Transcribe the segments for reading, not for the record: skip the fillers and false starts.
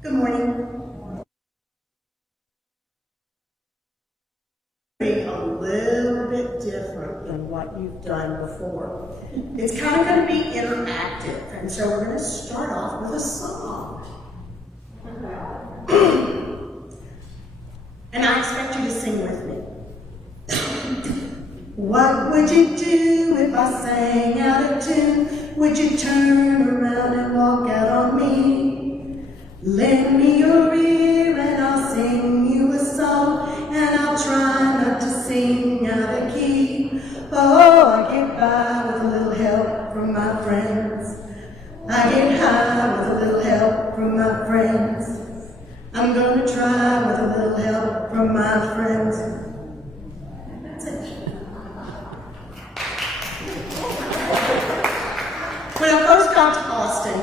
Good morning. Be a little bit different than what you've done before. It's kind of going to be interactive, and so we're going to start off with a song. And I expect you to sing with me. What would you do if I sang out of tune? Would you turn around and walk out on me? Lend me your ear and I'll sing you a song, and I'll try not to sing out of key. Oh, I get by with a little help from my friends. I get high with a little help from my friends. I'm gonna try with a little help from my friends. That's it. When I first got to Austin,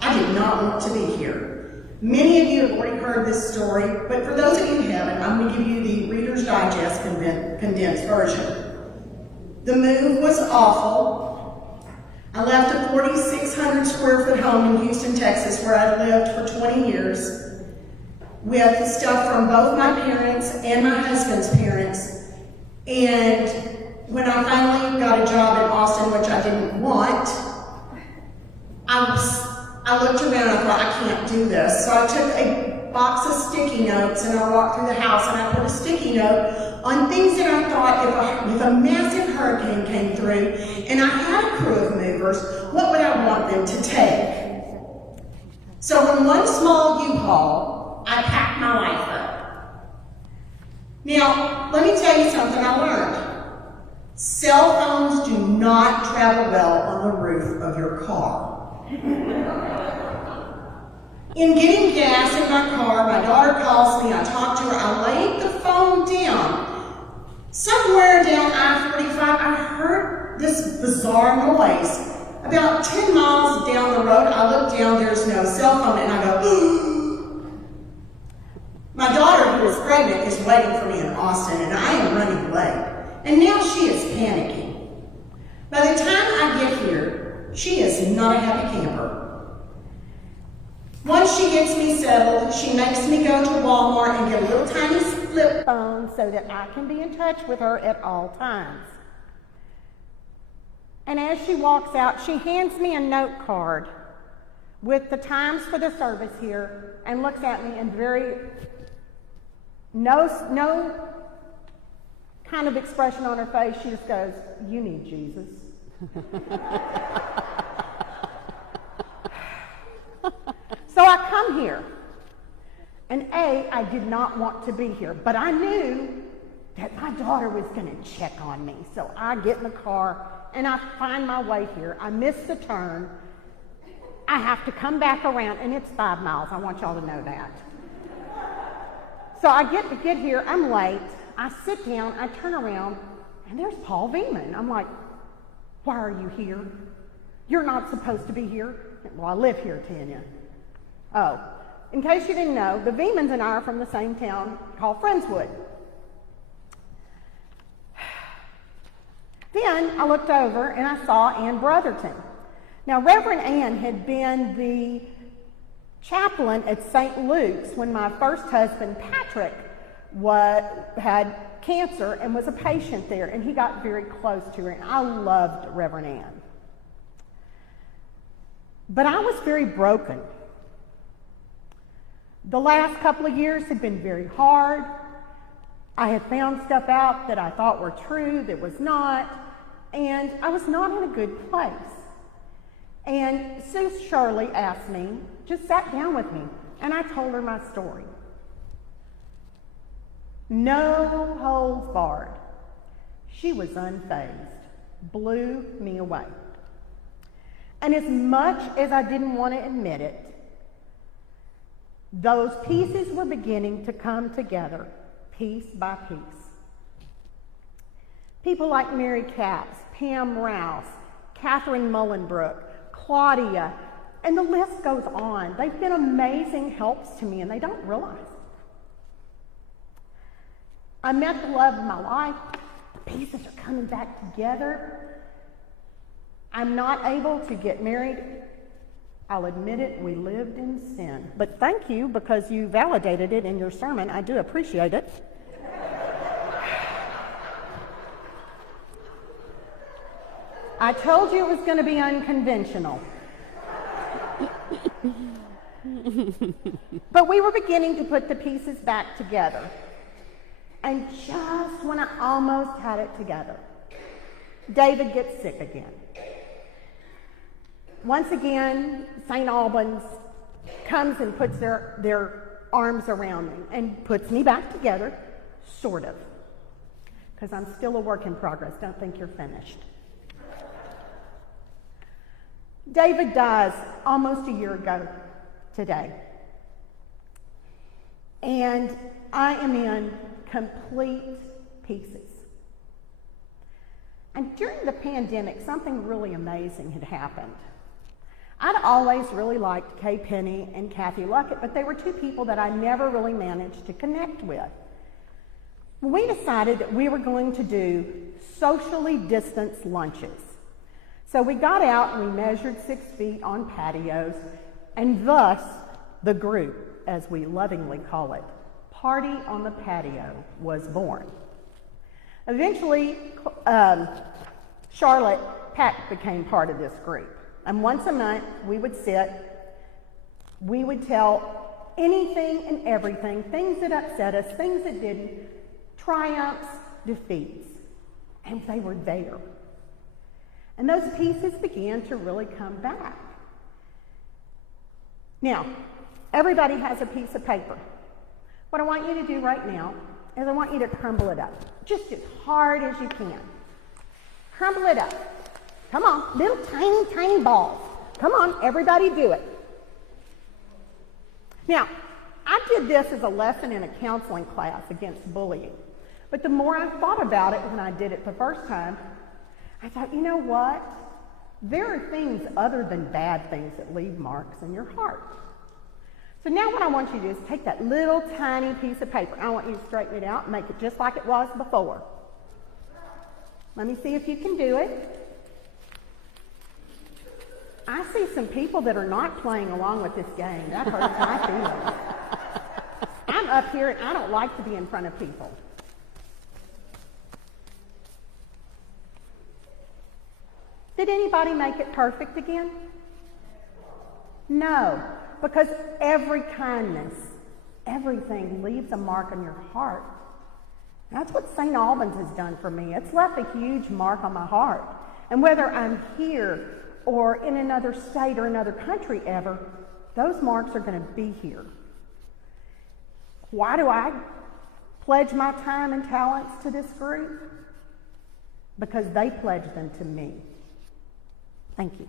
I did not want to be here. Many of you have already heard this story, but for those of you who haven't, I'm going to give you the Reader's Digest condensed version. The move was awful. I left a 4,600 square foot home in Houston, Texas, where I'd lived for 20 years, with stuff from both my parents and my husband's parents. And when I finally got a job in Austin, which I didn't want, I looked around and I thought, I can't do this. So I took a box of sticky notes and I walked through the house and I put a sticky note on things that I thought if a massive hurricane came through and I had a crew of movers, what would I want them to take? So in one small U-Haul, I packed my life up. Now, let me tell you something I learned. Cell phones do not travel well on the roof of your car. In getting gas in my car, my daughter calls me, I talk to her, I laid the phone down. Somewhere down I-45, I heard this bizarre noise. About 10 miles down the road, I look down, there's no cell phone, and I go, My daughter, who is pregnant, is waiting for me in Austin, and I am running late. And now she is panicking. By the time I get here, she is not a happy camper. Once she gets me settled, she makes me go to Walmart and get a little tiny flip phone so that I can be in touch with her at all times. And as she walks out, she hands me a note card with the times for the service here and looks at me and no kind of expression on her face. She just goes, "You need Jesus." So I come here, and I did not want to be here, but I knew that my daughter was going to check on me. So I get in the car, and I find my way here. I miss the turn. I have to come back around, and it's 5 miles. I want y'all to know that. So I get here. I'm late. I sit down. I turn around, and there's Paul Veman. I'm like, "Why are you here? You're not supposed to be here." "Well, I live here, Tanya." "Oh, in case you didn't know, the Vemans and I are from the same town called Friendswood." Then I looked over and I saw Ann Brotherton. Now, Reverend Ann had been the chaplain at St. Luke's when my first husband, Patrick, had cancer and was a patient there, and he got very close to her, and I loved Reverend Ann. But I was very broken. The last couple of years had been very hard. I had found stuff out that I thought were true that was not, and I was not in a good place. And Sue Shirley asked me, just sat down with me, and I told her my story. No holds barred. She was unfazed, blew me away. And as much as I didn't want to admit it, those pieces were beginning to come together, piece by piece. People like Mary Capps, Pam Rouse, Catherine Mullenbrook, Claudia, and the list goes on. They've been amazing helps to me, and they don't realize it. I met the love of my life. The pieces are coming back together. I'm not able to get married I'll admit it, we lived in sin. But thank you because you validated it in your sermon. I do appreciate it. I told you it was going to be unconventional. But we were beginning to put the pieces back together. And just when I almost had it together, David gets sick again. Once again, St. Albans comes and puts their arms around me and puts me back together, sort of. Because I'm still a work in progress. Don't think you're finished. David dies almost a year ago today. And I am in complete pieces. And during the pandemic, something really amazing had happened. I'd always really liked Kay Penny and Kathy Luckett, but they were two people that I never really managed to connect with. We decided that we were going to do socially distanced lunches. So we got out and we measured 6 feet on patios, and thus the group, as we lovingly call it, Party on the Patio, was born. Eventually, Charlotte Pack became part of this group. And once a month, we would sit, we would tell anything and everything, things that upset us, things that didn't, triumphs, defeats, and they were there. And those pieces began to really come back. Now, everybody has a piece of paper. What I want you to do right now is I want you to crumble it up, just as hard as you can. Crumble it up. Come on, little tiny, tiny balls. Come on, everybody do it. Now, I did this as a lesson in a counseling class against bullying. But the more I thought about it when I did it the first time, I thought, you know what? There are things other than bad things that leave marks in your heart. So now what I want you to do is take that little tiny piece of paper. I want you to straighten it out and make it just like it was before. Let me see if you can do it. I see some people that are not playing along with this game. That hurts my feelings. I'm up here and I don't like to be in front of people. Did anybody make it perfect again? No, because every kindness, everything leaves a mark on your heart. That's what St. Albans has done for me. It's left a huge mark on my heart. And whether I'm here or in another state or another country ever, those marks are going to be here. Why do I pledge my time and talents to this group? Because they pledged them to me. Thank you.